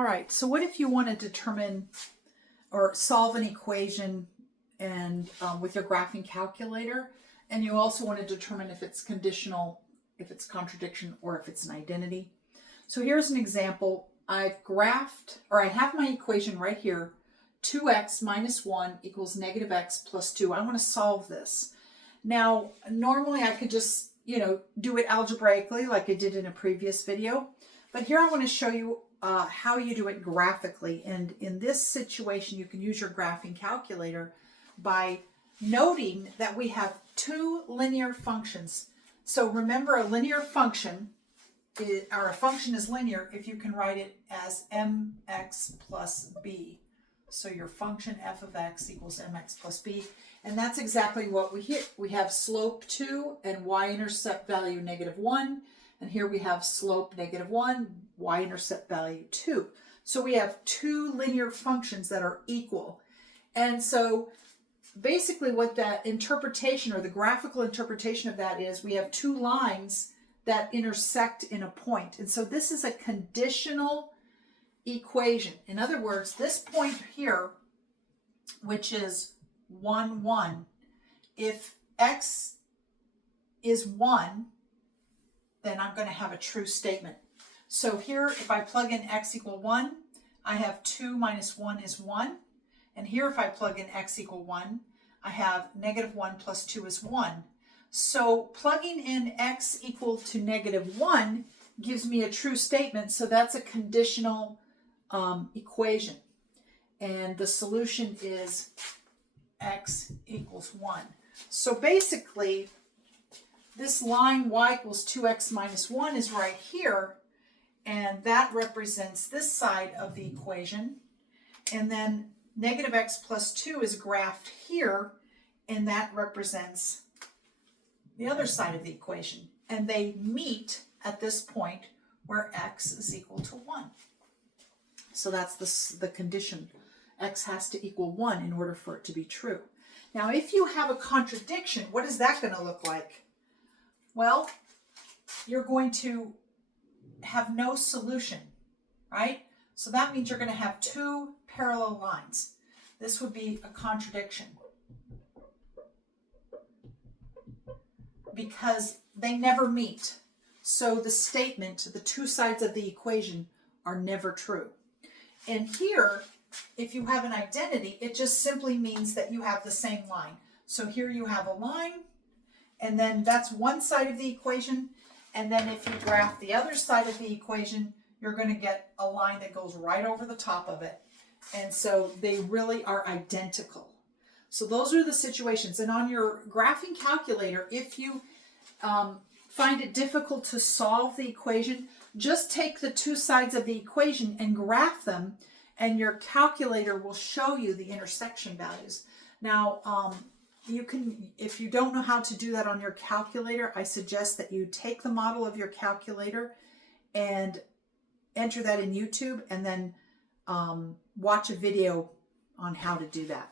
All right, so what if you want to determine or solve an equation and with your graphing calculator, and you also want to determine if it's conditional, if it's contradiction, or if it's an identity? So here's an example. I've graphed, or I have my equation right here, 2x minus 1 equals negative x plus 2. I want to solve this. Now, normally I could just, do it algebraically like I did in a previous video, but here I want to show you how you do it graphically. And in this situation, you can use your graphing calculator by noting that we have two linear functions. So remember, a linear function, or a function is linear if you can write it as mx plus b. So your function f of x equals mx plus b. And that's exactly what we hit. We have slope 2 and y-intercept value negative 1. And here we have slope negative 1, y-intercept value 2. So we have two linear functions that are equal. And so basically what that interpretation, or the graphical interpretation of that, is we have two lines that intersect in a point. And so this is a conditional equation. In other words, this point here, which is 1, 1, if x is 1, then I'm going to have a true statement. So here, if I plug in x equal 1, I have 2 minus 1 is 1. And here, if I plug in x equal 1, I have negative 1 plus 2 is 1. So plugging in x equal to negative 1 gives me a true statement. So that's a conditional equation. And the solution is x equals 1. So basically, this line y equals 2x minus 1 is right here, and that represents this side of the equation. And then negative x plus 2 is graphed here, and that represents the other side of the equation. And they meet at this point where x is equal to 1. So that's the condition. X has to equal 1 in order for it to be true. Now, if you have a contradiction, what is that going to look like? Well, you're going to have no solution, right? So that means you're going to have two parallel lines. This would be a contradiction because they never meet. So the statement, the two sides of the equation, are never true. And here, if you have an identity, it just simply means that you have the same line. So here you have a line, and then that's one side of the equation. And then if you graph the other side of the equation, you're going to get a line that goes right over the top of it. And so they really are identical. So those are the situations. And on your graphing calculator, if you find it difficult to solve the equation, just take the two sides of the equation and graph them, and your calculator will show you the intersection values. Now, you can, if you don't know how to do that on your calculator, I suggest that you take the model of your calculator and enter that in YouTube, and then watch a video on how to do that.